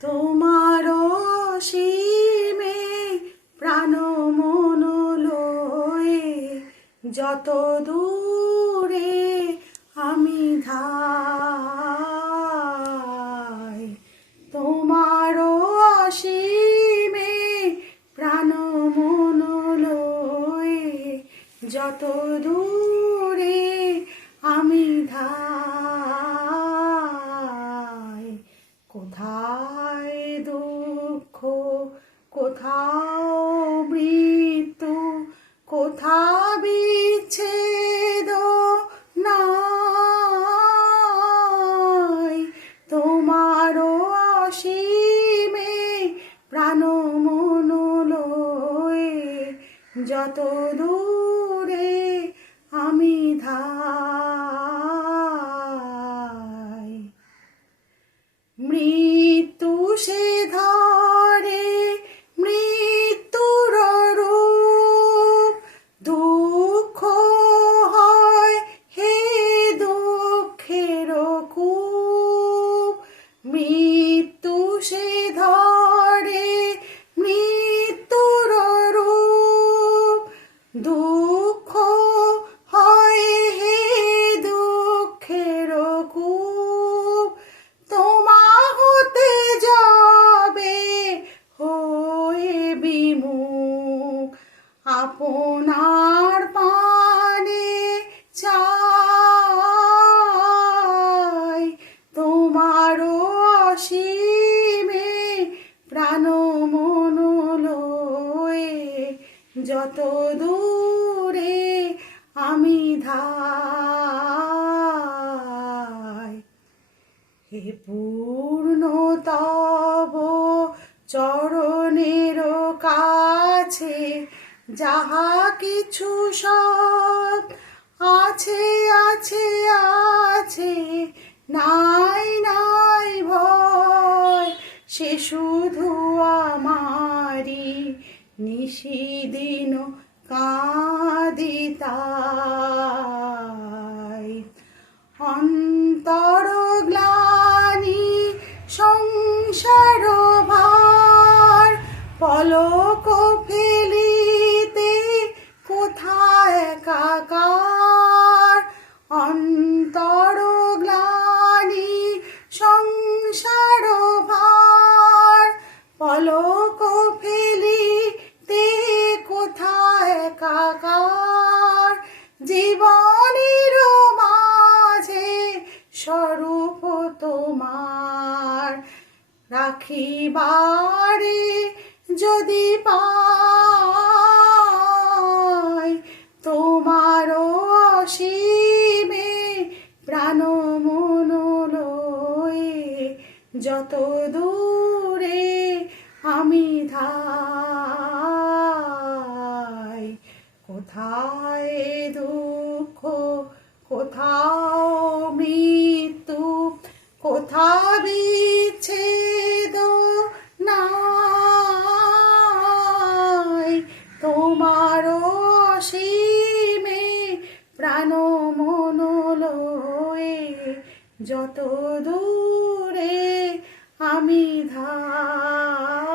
তোমার অসীমে প্রাণ মন লয়ে যত দূরে আমি ধাই। তোমার অসীমে প্রাণ মন লয়ে যত দূরে আমি ধাই। কোথায় দুঃখ, কোথাও মৃত্যু, কোথা বিচ্ছেদ নাই। তোমার অসীমে প্রাণ মন লয়ে যত দূরে আমি ধাই। মৃত্যু সে ধরে মৃত্যুর রূপ, দুঃখ হয় হে দুঃখের কূপ। মৃত্যু সে ধরে মৃত্যুর রূপ, দুঃখ হয় হে দুঃখের কূপ। তোমা হতে যাবে হয়ে বিমুখ, আপনার পানে চাই। তোমার অসীমে প্রাণ মন লয়ে যত দূরে আমি ধাই। হে পূর্ণ তব চরণের কাছে যাহা কিছু সব আছে আছে আছে, নাই নাই ভয় সে শুধু আমারি নিশিদিন কাঁদি তাই। অন্তর গ্লানি সংসার ভার পলক ফেলিতে কোথায় একাকার। অন্তর গ্লানি সংসার ভার পলক ফেলিতে কোথায় একাকার। জীবনের মাঝে স্বরূপ তোমার রাখিবারে যদি পাই। তোমার অসীমে প্রাণ মন লয়ে যত দূরে আমি ধাই। কোথায় দুঃখ, কোথাও মৃত্যু, কোথা বিচ্ছেদ নাই। তোমার অসীমে প্রাণ মন লয়ে যত দূরে আমি ধাই।